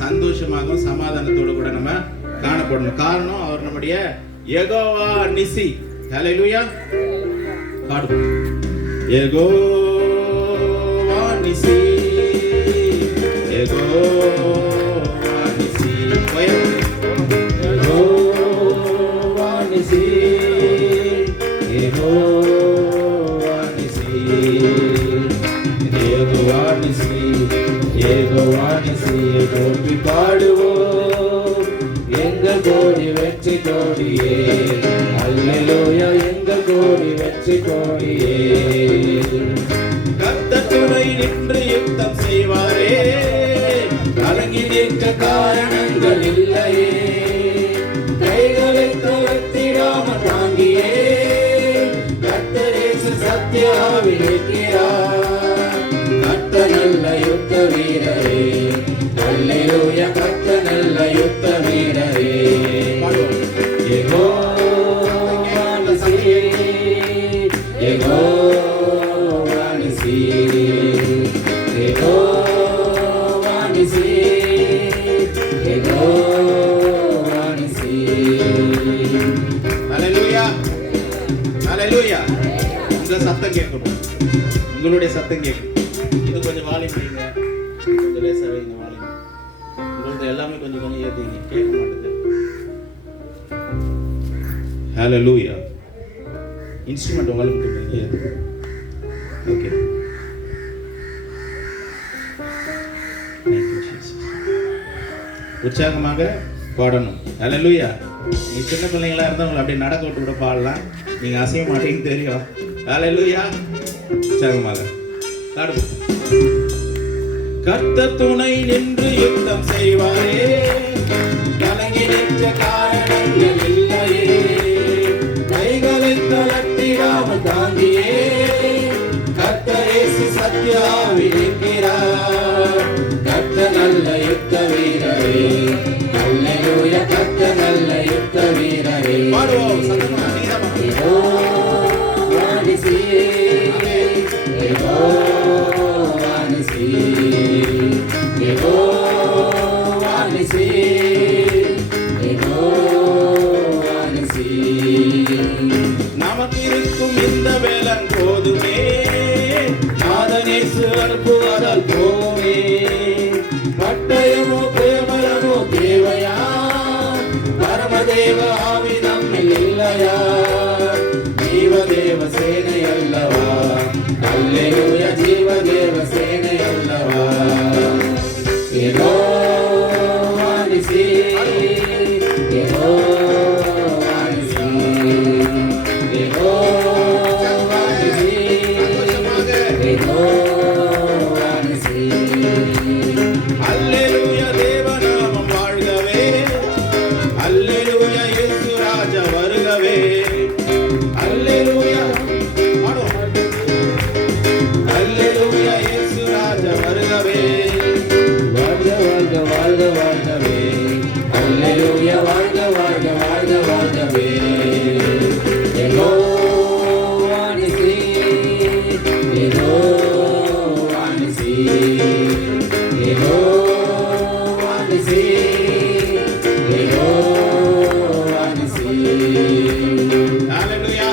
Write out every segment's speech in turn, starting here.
சந்தோஷமாகவும் சமாதானத்தோடு கூட நம்ம காணப்படணும். காரணம் அவர் நம்முடைய யெகோவா நிசி. ஹல்லேலூயா. பாடுவோம். யெகோவா நிசி, யெகோவா நிசி, யெகோவா நிசி, யெகோவா நிசி, யெகோவா நிசி, யெகோவா நிசியை போற்றி பாடுவோம். எங்கள் கோடி வெற்றி கோடியே, அல்லேலூயா, எங்கள் கோடி வெற்றி கோடியே. கர்த்தர் துணை நின்று யுத்தம் செய்வாரே, கலங்கி நிற்க காரணங்கள் இல்லையே. கைகளை தளர்த்திடாமல் தாங்கியே, கர்த்தர் இயேசு சத்தியாவில் இருக்கிறார். கர்த்தர் நல்ல யுத்த வீரரே, அல்லேலூயா, கர்த்தர் நல்ல யுத்த வீரரே. யெகோவா நிசி, யெகோவா நிசி, யெகோவா நிசி, யெகோவா நிசி. ஹல்லேலூயா, ஹல்லேலூயா. உங்க சத்தம் கேட்கணும், உங்களுடைய சத்தம் கேட்கணும். இது கொஞ்சம் வால்யூம் வைங்க, கொஞ்சம் லேசாக வைங்க வால்யூம். உங்களுக்கு எல்லாமே கொஞ்சம் கொஞ்சம் ஏற்றிங்க, கேட்க மாட்டேங்குது. ஹல்லேலூயா. இன்ஸ்ட்ருமெண்ட் உங்களுக்கு கொடுங்க. ஓகே, உற்சாகமாக பாடணும். ஹல்லேலூயா. நீ சின்ன பிள்ளைங்களா இருந்தால் உங்களை அப்படியே நடக்க விட்டு கூட பாடலாம். நீங்கள் அசைய மாட்டீங்கன்னு தெரியும். ஹல்லேலூயா. உற்சாகமாக பாடுவோம். கர்த்தர் துணை நின்று யுத்தம் செய்வாரே, கலங்கி நிற்க காரணங்கள் இல்லையே. கைகளை தளர்த்திடாமல் தாங்கியே, கர்த்தர் இயேசு சத்தியாவில் இருக்கிறார். கர்த்தர் நல்ல யுத்த வீரரே, அல்லேலூயா, கர்த்தர் நல்ல யுத்த வீரரே. பாடுவோம் சத்தமா. யெகோவா நிசி, யெகோவா நிசி, யெகோவா நிசி, யெகோவா நிசி. நமக்கு இருக்கும் இந்த வேலன் போதுமே, நாதனேசு அனுப்புவதால் போமே. பட்டயமோ பிரேமரமோ தேவையா, பரமதேவ ஆவி நம்மில் இல்லையா. ஜீவதேவ சேனை அல்லவா, அல்லேலூயா, ஜீவதேவ சேனை அல்லவா. யெகோவா நிசி, யெகோவா நிசி, யெகோவா நிசி, யெகோவா நிசி. அல்லேலூயா, தேவநாமம் வாழ்கவே, அல்லேலூயா, இயேசு ராஜா வருகவே. அல்லேலூயா, அல்லேலூயா, இயேசு ராஜா வருகவே. வாழ்க வாழ்க வாழ்க வாழ்கவே, அல்லேலூயா, வாழ்க வாழ்க வாழ்க வாழ்கவே. யெகோவா நிசி, யெகோவா நிசி, யெகோவா நிசி, யெகோவா நிசி. ஹல்லேலூயா.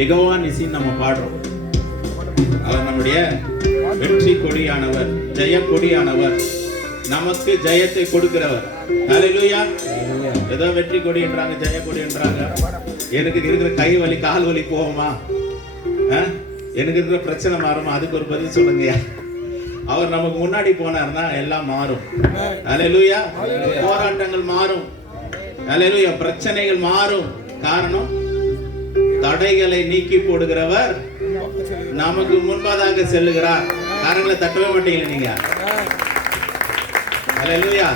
யெகோவா நிசின்னு நம்ம பாடுறோம். அவர் நம்முடைய வெற்றி கொடியானவர், ஜெய கொடியானவர், நமக்கு ஜெயத்தை கொடுக்கிறவர். ஹல்லேலூயா. ஏதோ வெற்றி கொடி என்றாங்க, ஜெய கொடி என்றாங்க. எனக்கு இருக்கிற கை வலி கால் வலி போகுமா, எனக்கு இருக்கிற பிரச்சனை மாறுமா, அதுக்கு ஒரு பதில் சொல்லுங்க. அவர் நமக்கு முன்னாடி போனார்னா எல்லாம் மாறும். ஹல்லேலூயா. போராட்டங்கள் மாறும். ஹல்லேலூயா. பிரச்சனைகள் மாறும். காரணம், தடைகளை நீக்கி போடுகிறவர் நமக்கு முன்பதாக செல்லுகிறார். காரணங்களை தட்டவே மாட்டீங்க நீங்க. ஹல்லேலூயா.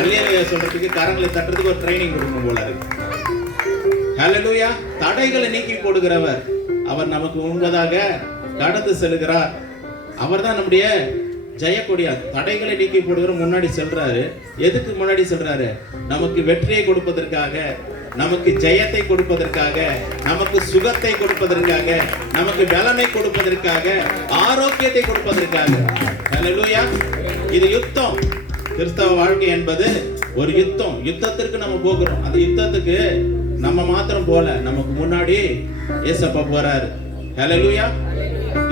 அல்லேலூயா சொல்றதுக்கு கரங்களை தட்டுறதுக்கு ஒரு ட்ரைனிங் கொடுக்கணும் போல இருக்கு. ஹல்லேலூயா. தடைகளை நீக்கி போடுகிறவர் அவர் நமக்கு முன்பதாக கடந்து செல்கிறார். அவர் தான் நம்முடைய ஜெயக்கொடியா. தடைகளை நீக்கி போடுகிற முன்னாடி செல்றாரு. எதுக்கு முன்னாடி செல்றாரு? நமக்கு வெற்றியை கொடுப்பதற்காக, நமக்கு ஜெயத்தை கொடுப்பதற்காக, நமக்கு சுகத்தை கொடுப்பதற்காக, நமக்கு பலனை கொடுப்பதற்காக, ஆரோக்கியத்தை கொடுப்பதற்காக. ஹல்லேலூயா. இது யுத்தம். கிறிஸ்தவ வாழ்க்கை என்பது ஒரு யுத்தம். யுத்தத்திற்கு நம்ம போகிறோம். அந்த யுத்தத்துக்கு நம்ம மாத்திரம் போல, நமக்கு முன்னாடி ஏசப்பா போறாரு. ஹல்லேலூயா.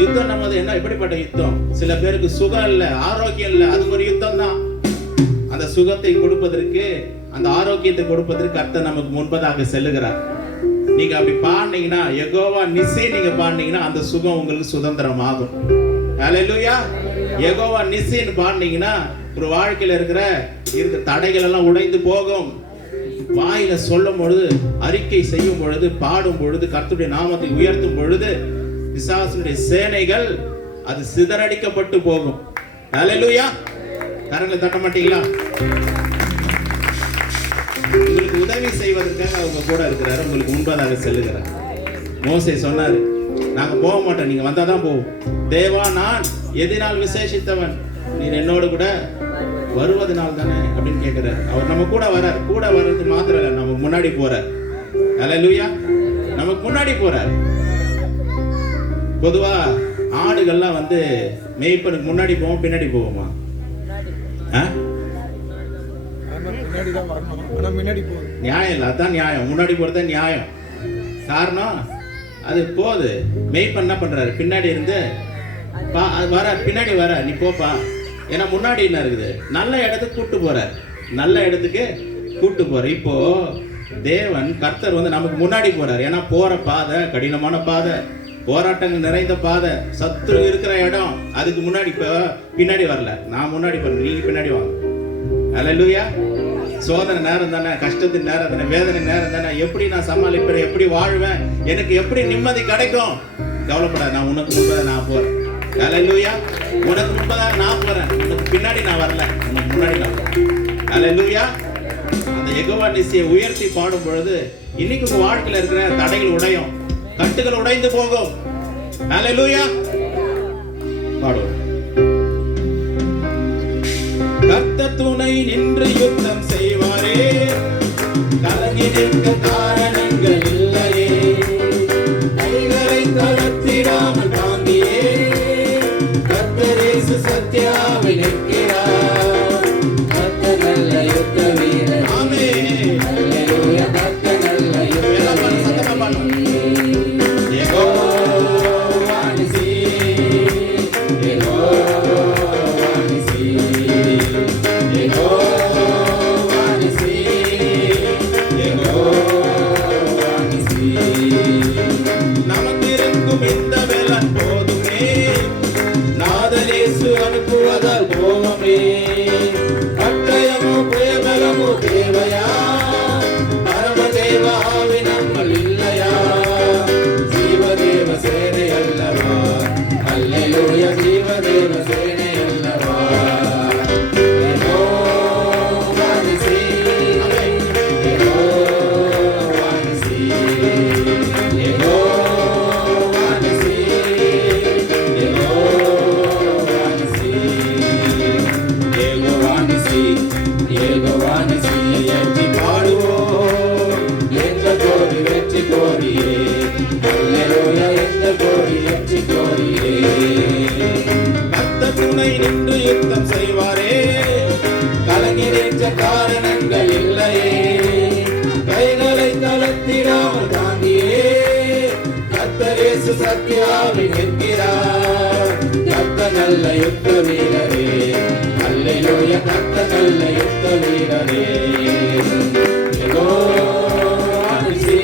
யுத்தம் நமது என்ன, எப்படிப்பட்ட யுத்தம்? சில பேருக்கு சுகம் இல்லை, ஆரோக்கியம் இல்லை, அது ஒரு யுத்தம் தான். அந்த சுகத்தை கொடுப்பதற்கு, அந்த ஆரோக்கியத்தை கொடுப்பதற்கு கர்த்தர் நமக்கு முன்பதாக செல்லுகிறார். நீங்க அப்படி பாடினீங்கன்னா, யெகோவா நிசி நீங்க பாடினீங்கன்னா அந்த சுகம் உங்களுக்கு சுதந்திரம் ஆகும். ஹல்லேலூயா. யெகோவா நிசின்னு பாடினீங்கன்னா ஒரு வாழ்க்கையில இருக்கிற தடைகள் எல்லாம் உடைந்து போகும். வாயில சொல்லும் பொழுது, அறிக்கை செய்யும் பொழுது, பாடும் பொழுது, கர்த்தருடைய நாமத்தை உயர்த்தும் பொழுது பிசாசுடைய சேனைகள் அது சிதறடிக்கப்பட்டு போகும். ஹல்லேலூயா. கரங்களை தட்ட மாட்டீங்களா? உங்களுக்கு உதவி செய்வதற்காக அவங்க கூட இருக்கிறாரு, உங்களுக்கு முன்பதாக செல்லுகிறார். மோசே சொன்னாரு, நாங்க போக மாட்டோம், நீங்க வந்தாதான் போவோம். தேவா, நான் எதினால் விசேஷித்தவன், நீர் என்னோடு கூட வருவதனால் தானே அப்படின்னு கேட்கிறார். அவர் நம்ம கூட வரார். கூட வர்றது மாத்திரம் இல்லை, நமக்கு முன்னாடி போறார். ஹல்லேலூயா. நமக்கு முன்னாடி போறார். பொதுவா ஆடுகள்லாம் மேய்ப்பனுக்கு முன்னாடி போவோம், பின்னாடி போவோமா? நியாயம் இல்லை, அதான் நியாயம். முன்னாடி போறது நியாயம். காரணம், அது போகுது. மேய்ப்பன் என்ன பண்றாரு? பின்னாடி இருந்து வர, பின்னாடி வர, நீ போப்பா. ஏன்னா முன்னாடி என்ன இருக்குது? நல்ல இடத்துக்கு கூட்டு போற, நல்ல இடத்துக்கு கூட்டு போற. இப்போ தேவன் கர்த்தர் நமக்கு முன்னாடி போறார். ஏன்னா போற பாதை கடினமான பாதை, போராட்டங்கள் நிறைந்த பாதை, சத்துரு இருக்கிற இடம். அதுக்கு முன்னாடி பின்னாடி வரல, நான் முன்னாடி போறேன், நீங்க பின்னாடி வாங்க. ஹல்லேலூயா. சோதனை நேரம் தானே, கஷ்டத்தின் நேரம் தானே, வேதனை நேரம் தானே, எப்படி நான் சமாளிப்பேன், எப்படி வாழ்வேன், எனக்கு எப்படி நிம்மதி கிடைக்கும்? கவலைப்படாத, நான் உனக்கு முன்பதாக நான் போறேன். ஹல்லேலூயா. உனக்கு முன்பதாக நான் போறேன், உனக்கு பின்னாடி நான் வரல, உனக்கு முன்னாடி நான் போறேன். ஹல்லேலூயா. அந்த யெகோவா நிசியை உயர்த்தி பாடும் பொழுது இன்னைக்கு உங்க வாழ்க்கையில இருக்கிற தடைகள் உடையும், கட்டுகள் உடைந்து போகும். ஹல்லேலூயா. பாடுவோம். கர்த்தர் துணை நின்று யுத்தம் செய்வாரே, கலங்கி நிற்க காரணங்கள் இல்லையே, கைகளை தளர்த்திடாமல் தாங்கியே கர்த்தர் இயேசு சத்தியாவை நிற்கிறார். கர்த்தர் நல்ல யுத்த வீரர். ஆமென். ஹல்லேலூயா. கர்த்தர் நல்ல யுத்த வீரர். சத்தமா பாடுங்க. யெகோவா நிசி, யெகோவா நிசி, யெகோவா நிசி, யெகோவா நிசி. நமக்கு இருக்கும் இந்த வேலன் போதுமே, நாதன் இயேசு அனுப்புவதால் போவமே. பட்டயமோ புயபலமோ தேவையா, பரமதேவ ஆவி நம்மள் இல்லையா? ஜீவதேவ சேனை அல்லவா. ஹல்லேலூயா. ஜீவதேவ சேனை அல்லவா. யெகோவா நிசி, யெகோவா நிசி, யெகோவா நிசி, யெகோவா நிசி, யெகோவா நிசி, யெகோவா நிசி. ஏற்றி பாடுவோம் எந்த கோரி வெற்றி கோரியே. ஹல்லேலூயா. எந்த கோரி வெற்றி கோரியே. கர்த்தர் துணை நின்று யுத்தம் செய்வாரே, கலங்கி நின்ற காரணங்கள் இல்லையே, கைகளை தளர்த்திடாமல் தாங்கியே கர்த்தர் இயேசு சத்தியாவை நிற்கிறார். கர்த்தர் நல்ல யுத்த வீரரே. ஹல்லேலூயா. கர்த்தர் நல்ல யுத்த வீரரே. யெகோவா நிசி,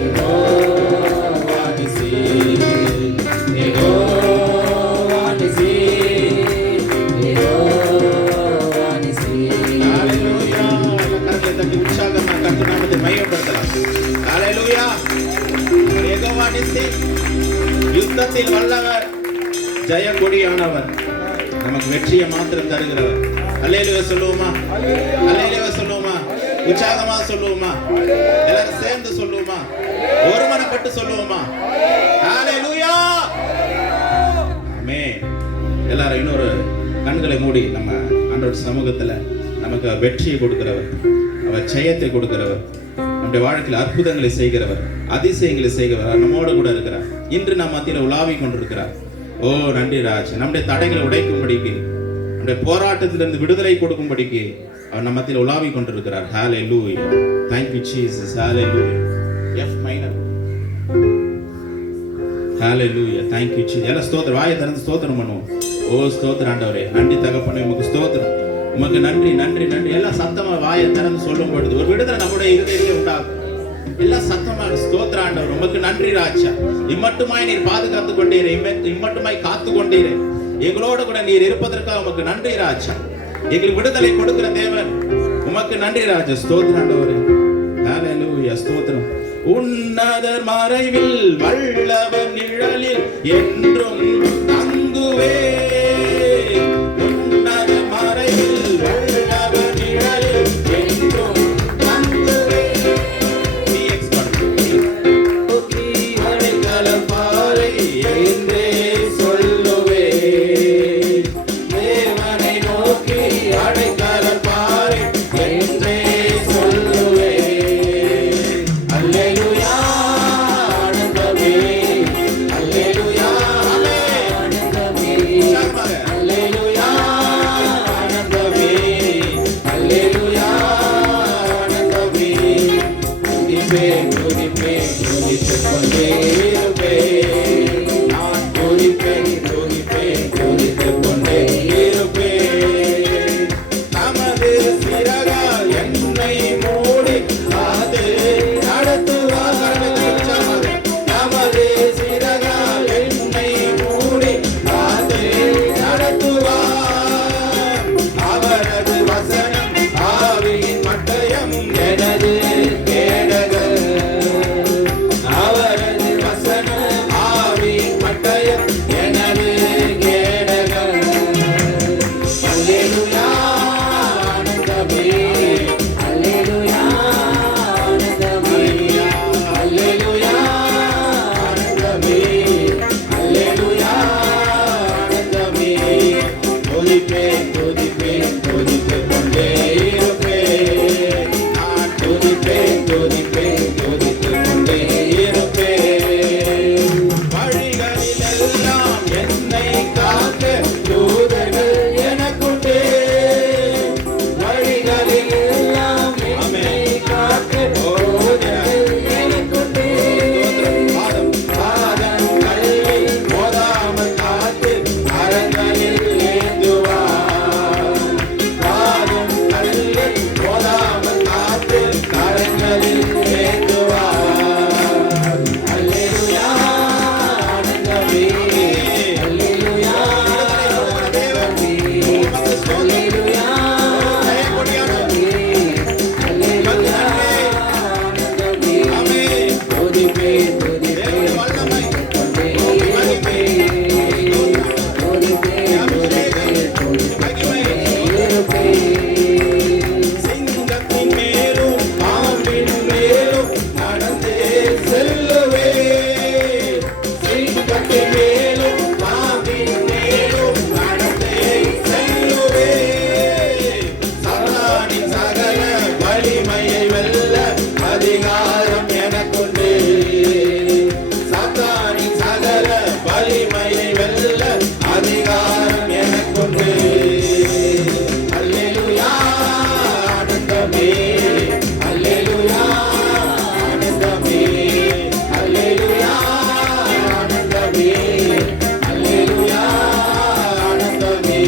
யெகோவா நிசி, யெகோவா நிசி, யெகோவா நிசி. ஹல்லேலூயா. கர்த்தரை தட்டி உற்சாகமா கர்த்தர் நாமத்தை மகிமைப்படுத்தலாம். ஹல்லேலூயா. யெகோவா நிசி, யுத்தத்தில் வல்லவர், ஜெய கொடியானவர், நமக்கு வெற்றியை மாத்திரம் தருகிறவர். அல்லேலூயா சொல்லுவோமா? அல்லேலூயா சொல்லுவோமா? உற்சாகமா சொல்லுவோமா? எல்லாரும் சேர்ந்து சொல்லுவோமா? ஒருமனப்பட்டு சொல்லுவோமா? அல்லேலூயா. ஆமென். எல்லாரும் இன்னொரு கண்களை மூடி நம்ம ஆண்டவர் சமூகத்துல நமக்கு வெற்றியை கொடுக்கிறவர், அவர் ஜெயத்தை கொடுக்கிறவர், நம்முடைய வாழ்க்கையில் அற்புதங்களை செய்கிறவர், அதிசயங்களை செய்கிறவர் நம்மோடு கூட இருக்கிறார். இன்று நம் மத்தியில் உலாவிக் கொண்டிருக்கிறார். ஓ நன்றி ராஜ். நம்முடைய தடைகளை உடைக்கும்படிக்கு நம்முடைய போராட்டத்திலிருந்து விடுதலை கொடுக்கும்படிக்கு அவர் நம்ம மத்தியில் உலாவி கொண்டிருக்கிறார். ஹalleluya. Thank you Jesus. Hallelujah. F minor. Hallelujah. Thank you Jesus. எல்லா ஸ்தோத்திரம், வாயை திறந்து ஸ்தோத்திரம் பண்ணுவோம். ஓ ஸ்தோத்திரம் ஆண்டவரே, நன்றி தகப்பனே, உமக்கு ஸ்தோத்திரம், உமக்கு நன்றி நன்றி நன்றி. எல்லாம் சத்தமா வாயை திறந்து சொல்லும் பொழுது ஒரு விடுதலை நம்முடைய இருதயத்திலே உண்டாகும். எல்லாம் சத்தமாக ஸ்தோத்திரம் ஆண்டவர், உமக்கு நன்றி ராஜா. இம்மட்டுமாய் நீர் பாதுகாத்து கொண்டீரே, இம்மட்டுமாய் காத்து கொண்டீரே, எங்களோட கூட நீர் இருப்பதற்காக உமக்கு நன்றி ராஜா. எங்களுக்கு விடுதலை கொடுக்கிற தேவன், உமக்கு நன்றி ராஜா. ஸ்தோத்திரம் ஆண்டவரே. ஹalleluya. ஸ்தோத்திரம். உன்னதர் மறைவில் வல்லவர் நிழலில் என்றும் தங்குவே. உன்னதர் மறைவில் வல்லவர் நிழலில் என்றும் தங்குவே. அடைக்கலம் பாறை என்றே சொல்லுவே. தேவனை நோக்கி அடைக்கலம் பாறை என்றே சொல்லுவே. அல்லேலூயா ஆனந்தமே, அல்லேலூயா ஆனந்தமே, அல்லேலூயா ஆனந்தமே, அல்லேலூயா ஆனந்தமே. துதிப்பேன் துதிப்பேன் துதித்துக் கொண்டே இருப்பேன். நான் துதிப்பேன் துதிப்பேன் துதித்துக் கொண்டே இருப்பேன். நமது சிறகால் என்னை மூடி காத்து நடத்துவார். நமது சிறகால் என்னை மூடி காத்து நடத்துவார். அவரது வசனம் ஆவியின் மட்டயம் எனது கேடகர். அவரது வசனம் ஆவியின் மட்டயம் எனது கேடகர். அல்லேலூயா ஆனந்தமே, அல்லேலூயா ஆனந்தமே, அல்லேலூயா ஆனந்தமே, அல்லேலூயா ஆனந்தமே. துதிப்பேன் துதிப்பேன் துதித்துக் கொண்டே இருப்பேன். நான் துதிப்பேன் துதிப்பேன் துதித்துக் கொண்டே இருப்பேன். வழிகளிலெல்லாம் என்னை காக்க தூதர்கள் எனக்குண்டே. வழிகளிலெல்லாம் என்னை காக்க தூதர்கள் எனக்குண்டே. பாதம் கல்லில் மோதாமல் காத்து அரண்களில் ஏந்துவார். பாதம் கல்லில் மோதாமல் காத்து அரண்களில் ஏந்துவார். அல்லேலூயா ஆனந்தமே, அல்லேலூயா ஆனந்தமே, அல்லேலூயா ஆனந்தமே, அல்லேலூயா ஆனந்தமே. துதிப்பேன் துதிப்பேன் கொண்டே இருப்பேன். துதிப்பேன் துதிப்பேன் இருப்பேன். சிங்கத்தின் மேலும் பாம்பின் மேலும் நடந்தே செல்லுவேன். சிங்கத்தின் மேலும் பாம்பின் மேலும் நடந்தே செல்லுவேன். சாத்தானின் சகல வலிமையை வெல்ல அதிகாரம் எனக்குண்டு. சாத்தானின் சகல வலிமையை வெல்ல அதிகாரம் எனக்குண்டு. அல்லேலூயா ஆனந்தமே, அல்லேலூயா ஆனந்தமே, அல்லேலூயா ஆனந்தமே, அல்லேலூயா ஆனந்தமே.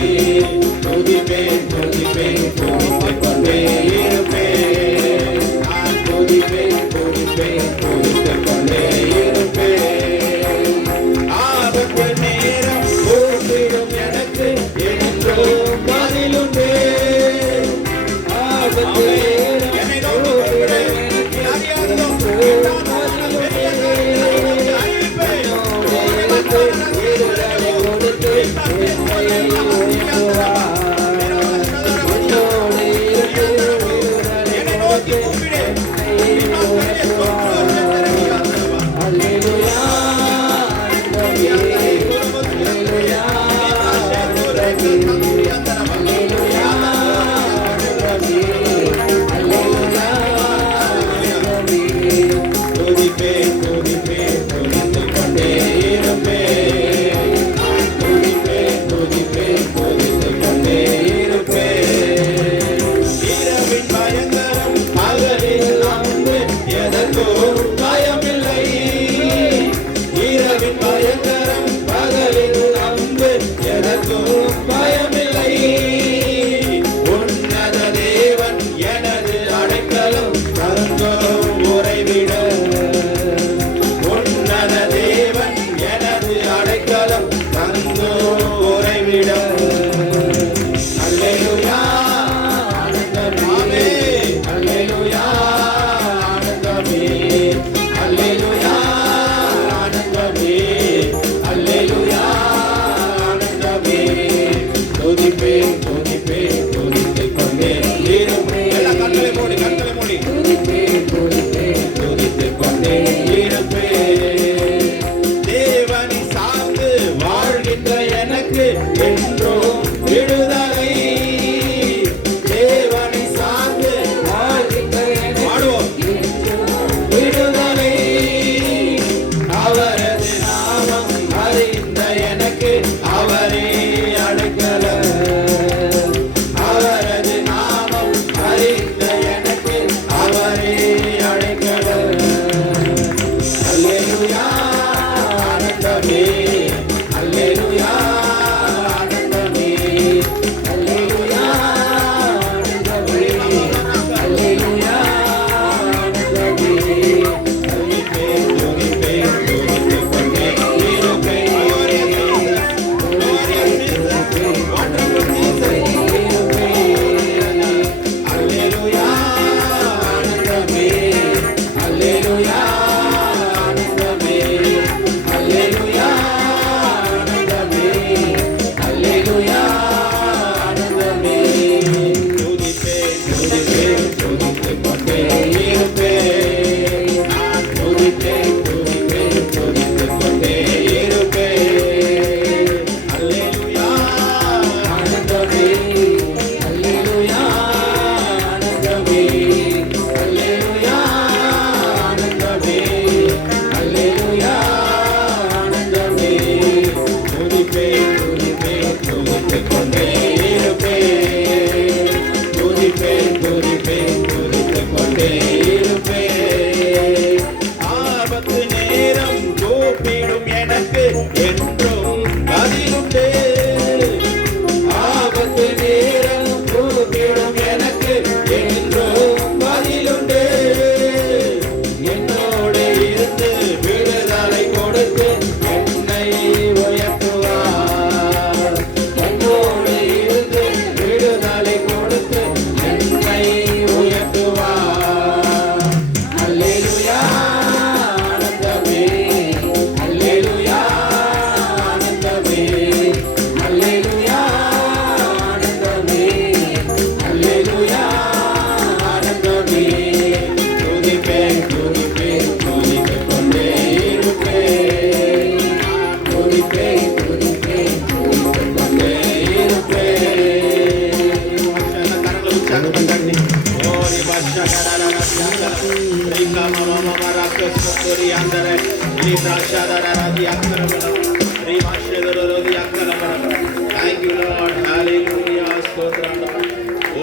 துதிப்பேன் துதிப்பேன் துதித்துக் கொண்டே இருப்பேன். நான் துதிப்பேன் துதிப்பேன் துதித்துக் கொண்டே இருப்பேன். ஆபத்து நேரம் கூப்பிடும் எனக்கு என்றும் பதிலுண்டே. ஆபத்து நேரம் கூப்பிடும் எனக்கு என்றும் பதிலுண்டே. எனக்கு விடுதலை கொடுத்து என்னை உயர்த்துவார். உன்னோடு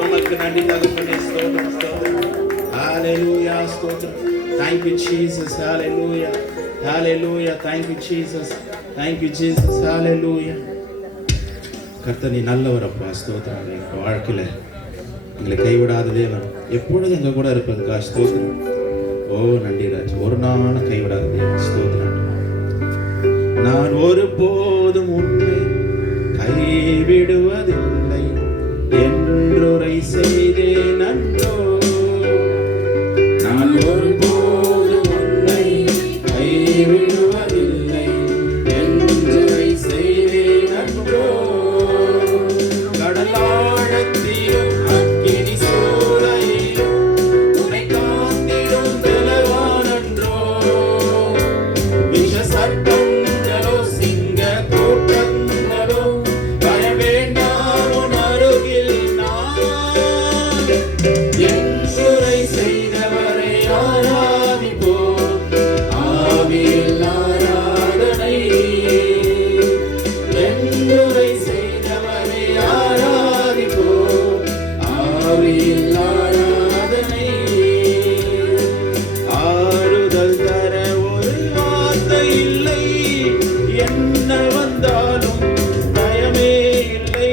உமக்கு நன்றி தகப்பனே. ஸ்தோத்திரம் ஸ்தோத்திரம். ஹalleluya ஸ்தோத்திரம். Thank you Jesus. Hallelujah. Hallelujah. Thank you Jesus. Thank you Jesus. Hallelujah. கர்த்தர் நீ நல்லவர் அப்பா. ஸ்தோத்திரம். எங்க வாழ்க்கையில எங்களை கைவிடாத தேவன், எப்பொழுதும் எங்க கூட இருப்பதுக்கா ஸ்தோத்திரம். ஓ நன்றி ராஜ். ஒரு நாளும் கைவிடாத தேவன். ஸ்தோத்திரம். நான் ஒருபோதும் உன்னை கைவிடுவதில்லை என்றுரை செய்தேன் அன்றோ. நான் ஒருபோதும் உன்னை கைவிடுவதில்லை என்றுரை செய்தேன் அன்றோ. கடலாழத்திலும் அக்கினி சூளையிலும் உன்னை காத்திடும் பலவான் அன்றோ. விஷ சர்ப்பங்களோ சிங்க கூட்டங்களோ பயம் வேண்டாம் உன் அருகில் நான். என்றுரை செய்தவரை ஆராதிப்போம் ஆவியில் ஆராதனை. என்றுரை செய்தவரை ஆராதிப்போம் ஆவியில் ஆராதனை. ஆறுதல் தர ஒரு வார்த்தை இல்லை, என்ன வந்தாலும் பயமே இல்லை.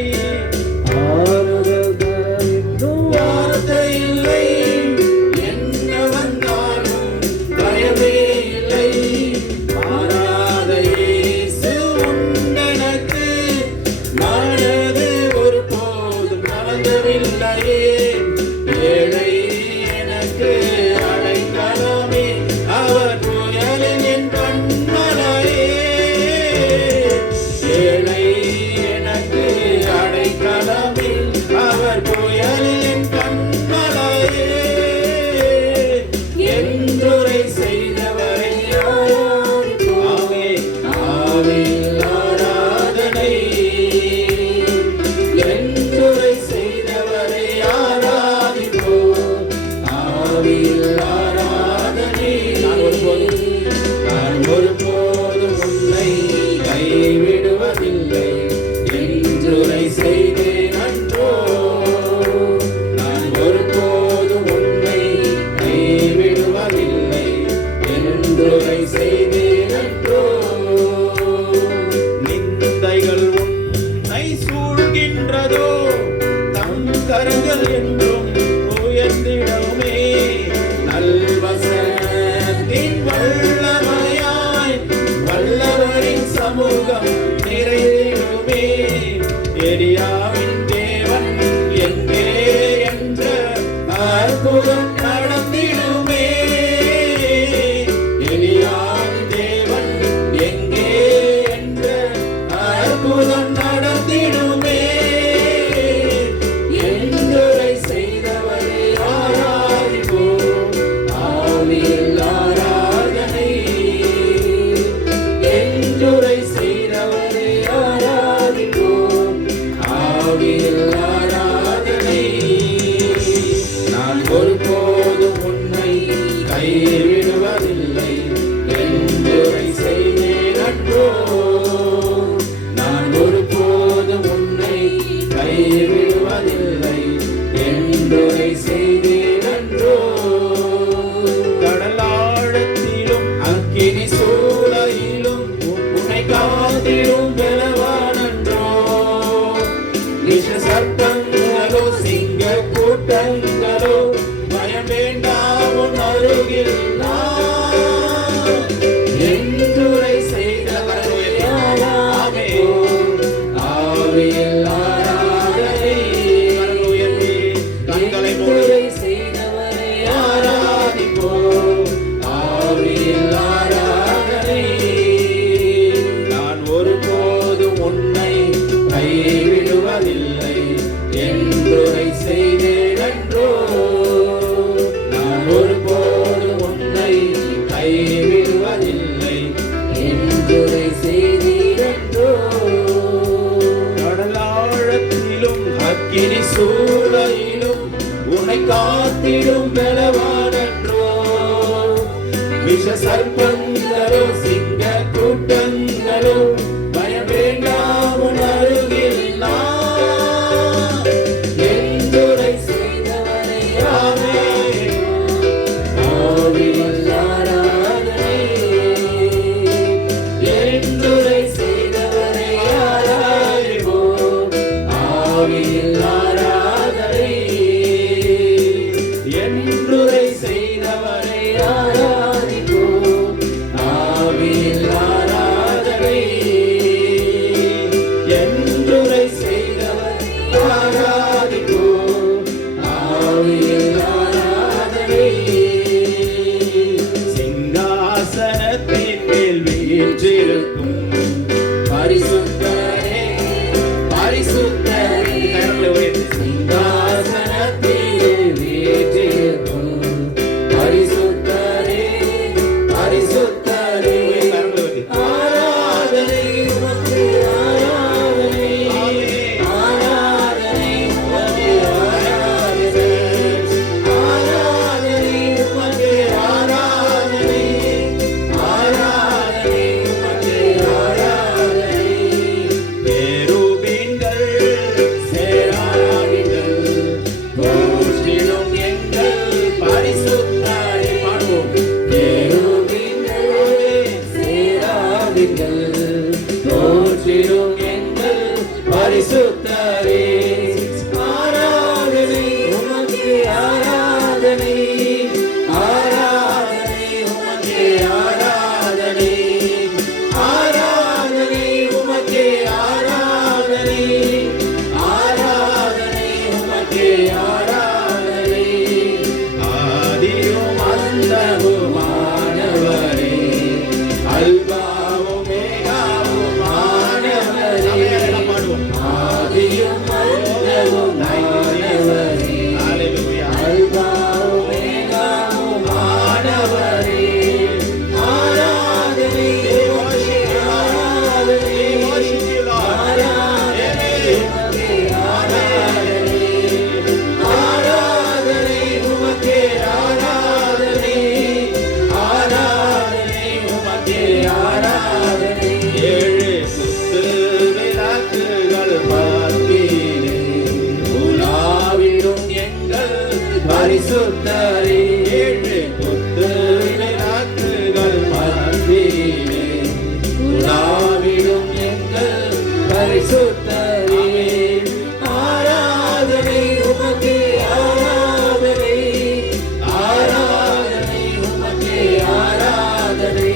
ஆறுதல் தர இன்னும் வார்த்தை இல்லை, என்ன வந்தாலும் பயமே இல்லை. மாறாத இயேசு உண்டெனக்கு, மனது ஒருபோதும் மறந்ததில்லையே. ஏழை எனக்கு அடைக்கலமே, அவர் புயலின் என் கண்மலையே. ஏழை எனக்கு அடைக்கலமே, அவர் புயலின் என் கண்மலையே. என்றுரை செய்தவரை ஆராதிப்போம் ஆவியில் ஆராதனை. என்றுரை செய்தவரை ஆராதிப்போம் ஆவியில் ஆராதனை. நான் ஒருபோதும் உன்னை கைவிடுவதில்லை என்றுரை செய்தேன் அன்றோ. நான் ஒருபோதும் உன்னை கைவிடுவதில்லை என்றுரை செய்தேன் அன்றோ. நிந்தைகள் உன்னை சூழ்கின்றதோ, தம் கரங்கள் என்றும் உயர்ந்திடவுமே. நல்வசனத்தின் வல்லமையாய் வல்லவரின் சமூகம் நிறைந்திடுமே. எலியாவின் தேவன் எங்கே என்ற அற்புதம் நடந்திடுமே. எலியாவின் தேவன் எங்கே என்ற அற்புதம் நடந்திடுமே. என்றுரை செய்தவரை ஆராதிப்போம் ஆவியில் ஆராதனை. என்றுரை செய்தவரை ஆராதிப்போம் ஆவியில் ஆராதனை. நான் ஒருபோதும் உன்னை கைவிடுவதில்லை என்றுரை செய்தேன் அன்றோ. நான் ஒருபோதும் உன்னை கைவிடுவதில்லை என்றுரை செய்தேன் அன்றோ. கடலாழத்திலும் அக்கினி சூளையிலும் உன்னை காத்திடும் பலவான் அன்றோ. விஷ சர்ப்பங்களோ சிங்க கூட்டங்களோ பயம் வேண்டாம் உன் அருகில் நான். என்றுரை செய்தவரை ஆராதிப்போம் ஆவியில் ஆராதனை. கண்களை மூடி செய்தவரை ஆராதிப்போம் ஆவியில் ஆராதனை. நான் ஒருபோதும் உன்னை கைவிடுவதில்லை என்றுரை செய்தேன் அன்றோ. நான் ஒருபோதும் உன்னை கைவிடுவதில்லை என்றுரை செய்தேன் அன்றோ. கடலாழத்திலும் அக்கினி சூளையிலும் உன்னை காத்திடும் பலவானன்றோ. விஷ சர்ப்பங்களோ சிங்க கூட்டங்களோ பயம் வேண்டாம் உன் அருகில் நான். என்றுரை செய்தவரை யாவே ஆவியில் ஆராதனை. என்றுரை செய்தவரை ஆராதிப்போம் ஆவியில் ஆராதனை. என்றுரை செய்தவரை ஆராதிப்போம் ஆவியில் ஆராதனை. என்றுரை செய்தவரை ஆராதிப்போம் ஆவியில் ஆராதனை. சிங்காசனத்தின் மேல் வீற்றிருக்கும் பரிசுத்தரே பரிசுத்தரே. சிங்காசனத்தில் வீற்றிருக்கும் பரிசுத்தரே பரிசுத்தரே. ஆராதனை உமக்கு ஆராதனை. ஆராதனை உமக்கு ஆராதனை. ஆராதனை உமக்கு ஆராதனை. ஆராதனை உமக்கு ஆராதனை. கேருபீன்கள் சேராவிகள் போற்றிடும் எங்கள் பரிசுத்தரே. பாடுவோம். கேருபீன்களே சேராவிகள் போற்றிடும் எங்கள் பரிசுத்தரே. ஆராதனை உமக்கு ஆராதனை. ஆராதனை உமக்கு ஆராதனை. ஆராதனை உமக்கு ஆராதனை. ஆராதனை உமக்கு ஆராதனை. ஆதியும் அந்தமுமானவரே அல்பாவும் மேகாவுமானவரே. ஆதியும் அந்தமுமானவரே அல்பாவும் மேகாவுமானவரே. ஆராதனை உமக்கு ஆராதனை. ஆராதனை உமக்கு ஆராதனை. ஆராதனை உமக்கு ஆராதனை. ஆராதனை உமக்கு ஆராதனை. ஏழு குத்து விளக்குகள் மத்தியிலே உலாவிடும் எங்கள் பரிசுத்தரே. ஏழு குத்து விளக்குகள் மத்தியிலே உலாவிடும் எங்கள் பரிசுத்தரே. ஆராதனை உமக்கு ஆராதனை. ஆராதனை உமக்கு ஆராதனை.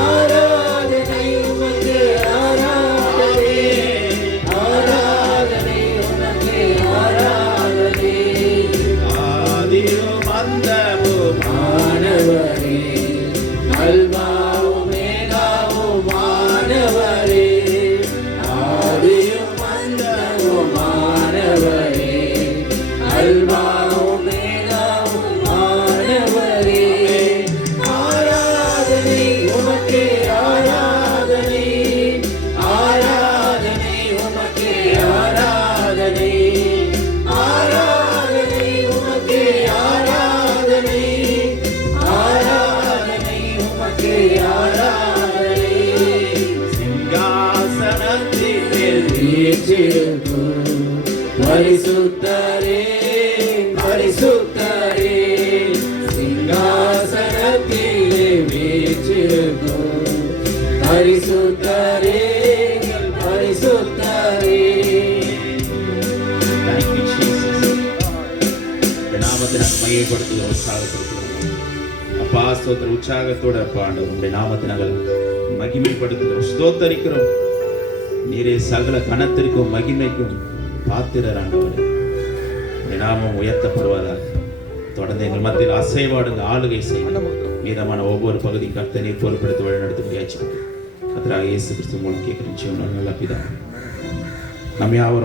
ஆராதனை உமக்கு ஆராதனை. ஆராதனை உமக்கு ஆராதனை. ஆதியும் அந்தமுமானவரே அல்பாவும் மேகாவுமானவரே. ஆதியும் அந்தமுமானவரே அல்பாவும் மேகாவுமானவரே. ஆராதனை உமக்கு ஆராதனை. ஆராதனை உமக்கு ஆராதனை. ஆராதனை உமக்கு ஆராதனை. ஆராதனை உமக்கு ஆராதனை. சிங்காசனத்தின் மேல் வீற்றிருக்கும் பரிசுத்தரே பரிசுத்தரே. சிங்காசனத்திலே வீற்றிருக்கும் பரிசுத்தரே பரிசுத்தரே. Thank you, Jesus. இந்த நாமத்தை நாங்கள் மையப்படுத்துகிறோம், உற்சாகப்படுத்துகிறோம். அப்பா ஸ்தோத்திர உற்சாகத்தோட அப்பா உங்களுடைய நாமத்தை நாங்கள் மகிமைப்படுத்துகிறோம், ஸ்தோத்தரிக்கிறோம். நீரே சகல கனத்திற்கும் மகிமைக்கும் பாத்திரர் ஆண்டவரே. உங்களுடைய நாமம் உயர்த்தப்படுவதாக. தொடர்ந்து எங்கள் மத்தியில் அசைவாடுங்க, ஆளுகை செய்யும். மீதமான ஒவ்வொரு பகுதியும் கர்த்தர் நீர் பொறுப்பெடுத்து வழிநடத்த முயற்சி கர்த்தராகிய இயேசு கிறிஸ்து மூலம் கேட்கிறேன். நல்ல பிதாவே. நம்ம யாவரும்